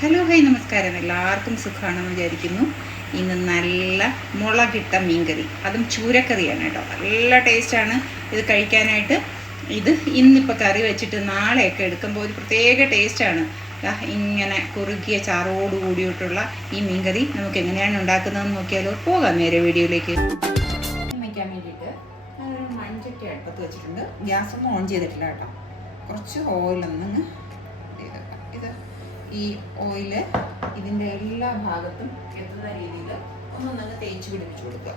Hello hi നമസ്കാരം. എല്ലാവർക്കും സുഖമാണെന്ന് വിചാരിക്കുന്നു. ഇന്ന് നല്ല മുളകിട്ട മീൻകറി, അതും ചൂരക്കറിയാണ് കേട്ടോ. നല്ല ടേസ്റ്റാണ് ഇത് കഴിക്കാനായിട്ട്. ഇത് ഇന്നിപ്പോൾ കറി വെച്ചിട്ട് നാളെയൊക്കെ എടുക്കുമ്പോൾ ഒരു പ്രത്യേക ടേസ്റ്റാണ്. ഇങ്ങനെ കുറുകിയ ചാറോട് കൂടിയിട്ടുള്ള ഈ മീൻകറി നമുക്ക് എങ്ങനെയാണ് ഉണ്ടാക്കുന്നതെന്ന് നോക്കിയാലോ. പോകാം നേരെ വീഡിയോയിലേക്ക്. വയ്ക്കാൻ വേണ്ടിയിട്ട് ഞാനൊരു മൺചട്ടി അടുപ്പത്ത് വെച്ചിട്ടുണ്ട്. ഗ്യാസൊന്നും ഓൺ ചെയ്തിട്ടില്ല കേട്ടോ. കുറച്ച് ഓയിലൊന്ന് ഇത് ഈ ഓയില് ഇതിൻ്റെ എല്ലാ ഭാഗത്തും എത്തുന്ന രീതിയിൽ ഒന്നൊന്ന് തേച്ച് പിടിപ്പിച്ചു കൊടുക്കുക.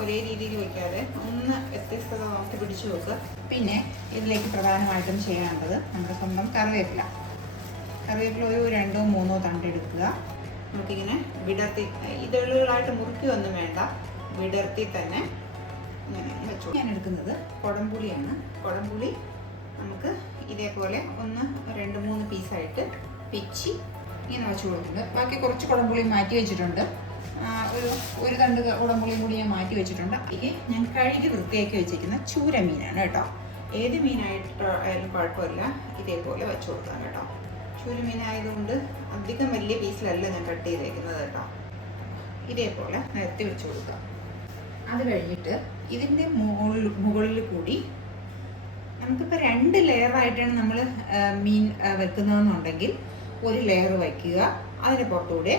ഒരേ രീതിയിൽ വയ്ക്കാതെ ഒന്ന് വ്യത്യസ്തത നോക്കി പിടിച്ചു വെക്കുക. പിന്നെ ഇതിലേക്ക് പ്രധാനമായിട്ടും ചെയ്യേണ്ടത് നമ്മുടെ സ്വന്തം കറിവേപ്പില ഒരു 2-3 തണ്ട് എടുക്കുക. നമുക്കിങ്ങനെ വിടർത്തി ഇതളുകളായിട്ട് മുറുക്കിയൊന്നും വേണ്ട, വിടർത്തി തന്നെ ഇങ്ങനെ വെച്ചു. ഞാൻ എടുക്കുന്നത് കുടംപുളിയാണ്. കുടംപുളി നമുക്ക് ഇതേപോലെ 1-2-3 പീസായിട്ട് പിച്ചി ഇങ്ങനെ വെച്ച് കൊടുക്കുന്നുണ്ട്. ബാക്കി കുറച്ച് കുടംപുളി മാറ്റി വെച്ചിട്ടുണ്ട്. ഒരു തണ്ട് കുടംപുളിയും കൂടി ഞാൻ മാറ്റി വെച്ചിട്ടുണ്ട്. ഇത് ഞാൻ കഴുകി വൃത്തിയാക്കി വെച്ചിരിക്കുന്ന ചൂര മീനാണ് കേട്ടോ. ഏത് മീനായിട്ടായാലും കുഴപ്പമില്ല, ഇതേപോലെ വെച്ച് കൊടുക്കാം കേട്ടോ. ചൂര മീനായതുകൊണ്ട് അധികം വലിയ പീസിലല്ല ഞാൻ കട്ട് ചെയ്തേക്കുന്നത് കേട്ടോ. ഇതേപോലെ നിരത്തി വെച്ച് കൊടുക്കാം. അത് കഴിഞ്ഞിട്ട് ഇതിൻ്റെ മുകളിൽ കൂടി നമുക്കിപ്പോൾ 2 ലെയറായിട്ടാണ് നമ്മൾ മീൻ വെക്കുന്നതെന്നുണ്ടെങ്കിൽ 1 ലെയർ വയ്ക്കുക. അതിന് പുറത്തുകൂടെ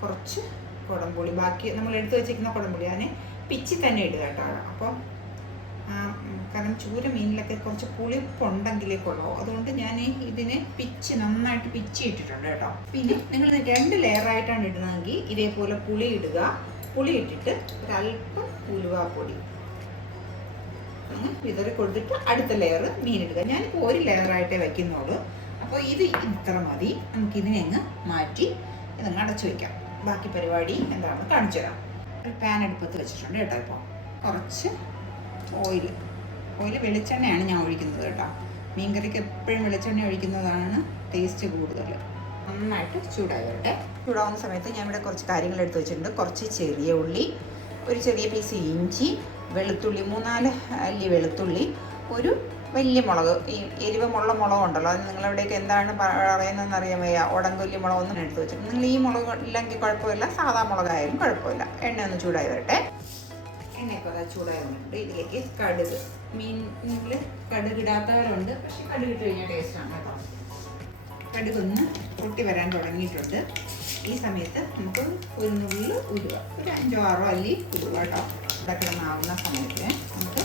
കുറച്ച് കുടംപുളി, ബാക്കി നമ്മൾ എടുത്ത് വെച്ചിരിക്കുന്ന കുടംപുളി അതിനെ പിച്ചി തന്നെ ഇടുക കേട്ടോ. അപ്പം കാരണം ചൂര മീനിലൊക്കെ കുറച്ച് പുളിപ്പുണ്ടെങ്കിലേ കൊള്ളൂ. അതുകൊണ്ട് ഞാൻ ഇതിനെ നന്നായിട്ട് പിച്ചി ഇട്ടിട്ടുണ്ട് കേട്ടോ. പിന്നെ നിങ്ങൾ 2 ലെയറായിട്ടാണ് ഇടുന്നതെങ്കിൽ ഇതേപോലെ പുളി ഇടുക. പുളി ഇട്ടിട്ട് ഒരല്പം ഉലുവാപ്പൊടി വിതറി കൊടുത്തിട്ട് അടുത്ത ലെയർ മീനിടുക. ഞാനിപ്പോൾ 1 ലെയറായിട്ടേ വയ്ക്കുന്നുള്ളൂ. അപ്പോൾ ഇത് ഇത്ര മതി. നമുക്കിതിനെ അങ്ങ് മാറ്റി ഇതങ്ങ് അടച്ചു വയ്ക്കാം. ബാക്കി പരിപാടി എന്താണെന്ന് കാണിച്ചു തരാം. ഒരു പാൻ അടുപ്പത്ത് വെച്ചിട്ടുണ്ട് കേട്ടോ. ഇപ്പോൾ കുറച്ച് ഓയിൽ വെളിച്ചെണ്ണയാണ് ഞാൻ ഒഴിക്കുന്നത് കേട്ടോ. മീൻകറിക്ക് എപ്പോഴും വെളിച്ചെണ്ണ ഒഴിക്കുന്നതാണ് ടേസ്റ്റ് കൂടുതൽ. നന്നായിട്ട് ചൂടായി വരട്ടെ. ചൂടാവുന്ന സമയത്ത് ഞാൻ ഇവിടെ കുറച്ച് കാര്യങ്ങൾ എടുത്ത് വെച്ചിട്ടുണ്ട്. കുറച്ച് ചെറിയ ഉള്ളി, ഒരു ചെറിയ പീസ് ഇഞ്ചി, വെളുത്തുള്ളി 3-4 അല്ലി വെളുത്തുള്ളി, ഒരു വലിയ മുളക്, ഈ എരിവുമുള്ള മുളകുണ്ടല്ലോ, അത് നിങ്ങളെവിടേക്ക് എന്താണ് പറയുന്നതെന്ന് അറിയാൻ വയ്യ. ഉടങ്കൊല്ലി മുളകൊന്നും എടുത്ത് വെച്ചിട്ടുണ്ട്. നിങ്ങൾ ഈ മുളക് ഇല്ലെങ്കിൽ കുഴപ്പമില്ല, സാധാ മുളകായാലും കുഴപ്പമില്ല. എണ്ണ ഒന്ന് ചൂടായി വരട്ടെ. എണ്ണയൊക്കെ അതാ ചൂടായി വന്നിട്ടുണ്ട്. ഇതിലേക്ക് കടുക്, മീനിൽ കടുക് ഇടാത്തവരുണ്ട്, പക്ഷെ കടുക് ഇട്ട് കഴിഞ്ഞാൽ ടേസ്റ്റാണ് കേട്ടോ. കടുകൊന്ന് പൊട്ടി വരാൻ തുടങ്ങിയിട്ടുണ്ട്. ഈ സമയത്ത് നമുക്ക് ഒരു നുള്ളിൽ ഉലുവ, ഒരു 5-6 അല്ലി ഉലുവ കേട്ടോ. ഇവിടെ കിടന്നാവുന്ന സമയത്ത് നമുക്ക്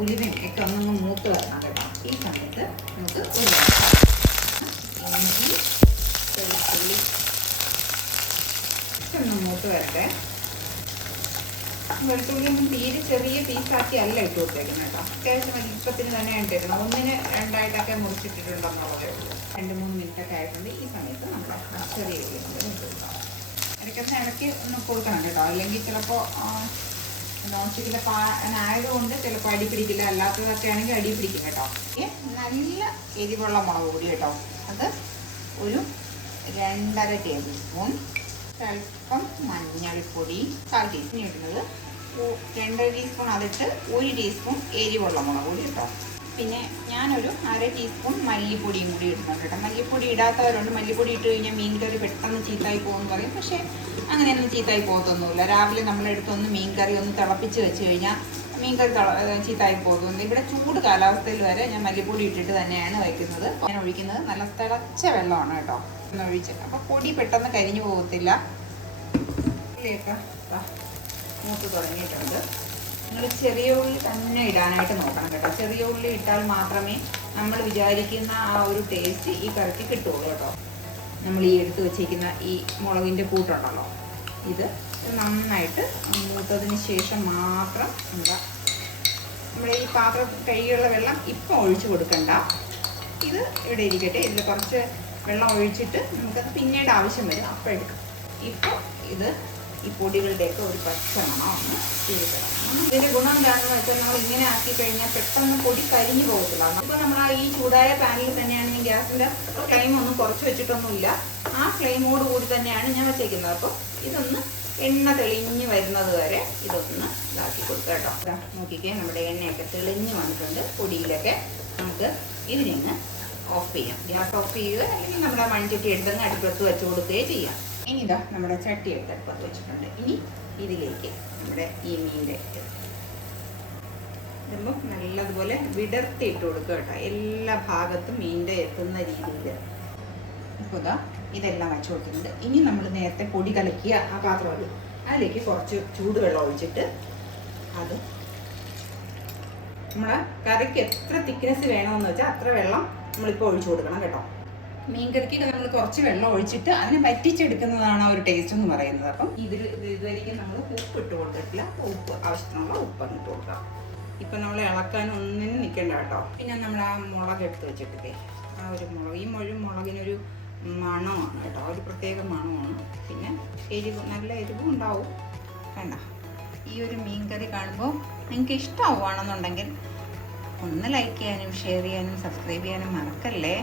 ഉലുവയും ഒക്കെ ഒന്നൊന്ന് മൂത്ത് വരണം കേട്ടോ. ഈ സമയത്ത് നമുക്ക് ഒരു ഇഞ്ചി, വെളുത്തുള്ളി ഒന്ന് മൂത്ത് വരട്ടെ. വെളുത്തുള്ളി ഒന്നും തീരെ ചെറിയ പീസാക്കി അല്ല ഇട്ട് കൊടുത്തേക്കുന്നത് കേട്ടോ. അത്യാവശ്യം വലിപ്പത്തിന് തന്നെ ഇട്ടേക്കണം. 1-2 മുറിച്ചിട്ടിട്ടുണ്ടെന്നുള്ളതേ ഉള്ളൂ. 2-3 മിനിറ്റൊക്കെ ആയിട്ടുണ്ട്. ഈ സമയത്ത് നമ്മൾ ചെറിയ ഉള്ളി ഇട്ട് കൊടുക്കാം. ഇടയ്ക്കൊന്ന് ഇടയ്ക്ക് ഒന്ന് കൊടുക്കണം കേട്ടോ. അല്ലെങ്കിൽ ചിലപ്പോൾ നോൺ സ്റ്റിക്കിലെ ആയതുകൊണ്ട് ചിലപ്പോൾ അടി പിടിക്കില്ല, അല്ലാത്തതൊക്കെ ആണെങ്കിൽ അടി പിടിക്കും കേട്ടോ. നല്ല എരിവുള്ള മുളക് പൊടി കേട്ടോ. അത് ഒരു 2.5 ടേബിൾ സ്പൂൺ. അല്പം മഞ്ഞൾപ്പൊടി 1/4 ടീസ്പൂൺ ഇടുന്നത്. 2 ടീസ്പൂൺ അതിട്ട് 1 ടീസ്പൂൺ എരിവുള്ള മുളക് പൊടി കേട്ടോ. പിന്നെ ഞാനൊരു 1/2 ടീസ്പൂൺ മല്ലിപ്പൊടിയും കൂടി ഇടുന്നുണ്ട് കേട്ടോ. മല്ലിപ്പൊടി ഇടാത്തവരുണ്ട്. മല്ലിപ്പൊടി ഇട്ട് കഴിഞ്ഞാൽ മീൻകറി പെട്ടെന്ന് ചീത്തായി പോകുമെന്ന് പറയും. പക്ഷേ അങ്ങനെയൊന്നും ചീത്തായി പോകത്തൊന്നുമില്ല. രാവിലെ നമ്മളെടുത്തൊന്ന് മീൻകറി ഒന്ന് തിളപ്പിച്ച് വെച്ച് കഴിഞ്ഞാൽ മീൻകറി ചീത്തായി പോകുന്നുണ്ട്. ഇവിടെ ചൂട് കാലാവസ്ഥയിൽ വരെ ഞാൻ മല്ലിപ്പൊടി ഇട്ടിട്ട് തന്നെയാണ് വയ്ക്കുന്നത്. ഞാൻ ഒഴിക്കുന്നത് നല്ല തിളച്ച വെള്ളമാണ് കേട്ടോ ഒന്ന് ഒഴിച്ച്. അപ്പോൾ പൊടി പെട്ടെന്ന് കരിഞ്ഞു പോകത്തില്ല. ഇതിലേക്ക് മൂത്ത് തുടങ്ങിയിട്ടുണ്ട്. നിങ്ങൾ ചെറിയ ഉള്ളി തന്നെ ഇടാനായിട്ട് നോക്കണം കേട്ടോ. ചെറിയ ഉള്ളി ഇട്ടാൽ മാത്രമേ നമ്മൾ വിചാരിക്കുന്ന ആ ഒരു ടേസ്റ്റ് ഈ കറിക്ക് കിട്ടുള്ളൂ കേട്ടോ. നമ്മൾ ഈ എടുത്ത് വെച്ചിരിക്കുന്ന ഈ മുളകിൻ്റെ കൂട്ടുണ്ടല്ലോ, ഇത് നന്നായിട്ട് മൂത്തതിന് ശേഷം മാത്രം നമ്മുടെ ഈ പാത്രം കഴുകിയുള്ള വെള്ളം ഇപ്പം ഒഴിച്ചു കൊടുക്കണ്ട. ഇത് ഇവിടെ ഇരിക്കട്ടെ. ഇതിൽ കുറച്ച് വെള്ളം ഒഴിച്ചിട്ട് നമുക്കത് പിന്നീട് ആവശ്യം വരും, അപ്പം എടുക്കാം. ഇപ്പോൾ ഇത് ഈ പൊടികളുടെയൊക്കെ ഒരു പച്ചമണം ഒന്ന് ചെയ്തിടണം. ഇതിൻ്റെ ഗുണം എന്താണെന്ന് വെച്ചാൽ നമ്മൾ ഇങ്ങനെ ആക്കി കഴിഞ്ഞാൽ പെട്ടെന്ന് പൊടി കരിഞ്ഞു പോകത്തില്ല. ഇപ്പോൾ നമ്മൾ ഈ ചൂടായ പാനിൽ തന്നെയാണെങ്കിൽ ഗ്യാസിൻ്റെ ഫ്ലെയിം ഒന്നും കുറച്ച് വെച്ചിട്ടൊന്നുമില്ല. ആ ഫ്ലെയിമോട് കൂടി തന്നെയാണ് ഞാൻ വെച്ചേക്കുന്നത്. അപ്പോൾ ഇതൊന്ന് എണ്ണ തെളിഞ്ഞ് വരുന്നത് വരെ ഇതൊന്ന് ഇതാക്കി കൊടുക്കുക കേട്ടോ. നോക്കിക്കേ, നമ്മുടെ എണ്ണയൊക്കെ തെളിഞ്ഞ് വന്നിട്ടുണ്ട്. പൊടിയിലൊക്കെ നമുക്ക് ഇതിനെ ഓഫ് ചെയ്യാം. ഗ്യാസ് ഓഫ് ചെയ്യുക, അല്ലെങ്കിൽ നമ്മുടെ മൺചട്ടി എടുത്തങ്ങ് അടുപ്പത്ത് വെച്ച് കൊടുക്കുകയോ ചെയ്യാം. ഇനി ഇതാ നമ്മുടെ ചട്ടി എടുത്ത് അടുപ്പത്ത് വെച്ചിട്ടുണ്ട്. ഇനി ഇതിലേക്ക് നമ്മുടെ ഈ മീൻ്റെ ഇടുമ്പോൾ നല്ലതുപോലെ വിടർത്തി ഇട്ട് കൊടുക്കുക കേട്ടോ, എല്ലാ ഭാഗത്തും മീൻ്റെ എത്തുന്ന രീതിയിൽ. ഇപ്പോൾ ഇതാ ഇതെല്ലാം വെച്ച് കൊടുത്തിട്ടുണ്ട്. ഇനി നമ്മൾ നേരത്തെ പൊടി കലക്കിയ ആ പാത്രമല്ലേ, അതിലേക്ക് കുറച്ച് ചൂടുവെള്ളം ഒഴിച്ചിട്ട് അത് നമ്മളെ കറിക്ക് എത്ര തിക്നെസ് വേണമെന്ന് വെച്ചാൽ അത്ര വെള്ളം നമ്മളിപ്പോൾ ഒഴിച്ചു കൊടുക്കണം കേട്ടോ. മീൻ കറിക്കൊക്കെ നമ്മൾ കുറച്ച് വെള്ളം ഒഴിച്ചിട്ട് അതിനെ വറ്റിച്ചെടുക്കുന്നതാണ് ആ ഒരു ടേസ്റ്റ് എന്ന് പറയുന്നത്. അപ്പം ഇതുവരെയും നമ്മൾ ഉപ്പ് ഇട്ട് കൊടുത്തിട്ടില്ല. ഉപ്പ് ആവശ്യത്തിനുള്ള ഉപ്പ് ഇട്ട് കൊടുക്കാം. ഇപ്പം നമ്മൾ ഇളക്കാൻ ഒന്നിനും നിൽക്കേണ്ട കേട്ടോ. പിന്നെ നമ്മൾ ആ മുളക് എടുത്ത് വെച്ചിട്ടില്ലേ, ആ ഒരു മുളക്, ഈ മുളകിനൊരു മണമാണ് കേട്ടോ, ഒരു പ്രത്യേക മണമാണ്. പിന്നെ എരിവ്, നല്ല എരിവും ഉണ്ടാവും. വേണ്ട, ഈ ഒരു മീൻ കറി കാണുമ്പോൾ നിങ്ങൾക്ക് ഇഷ്ടമാവുകയാണെന്നുണ്ടെങ്കിൽ ഒന്ന് ലൈക്ക് ചെയ്യാനും ഷെയർ ചെയ്യാനും സബ്സ്ക്രൈബ് ചെയ്യാനും മറക്കല്ലേ.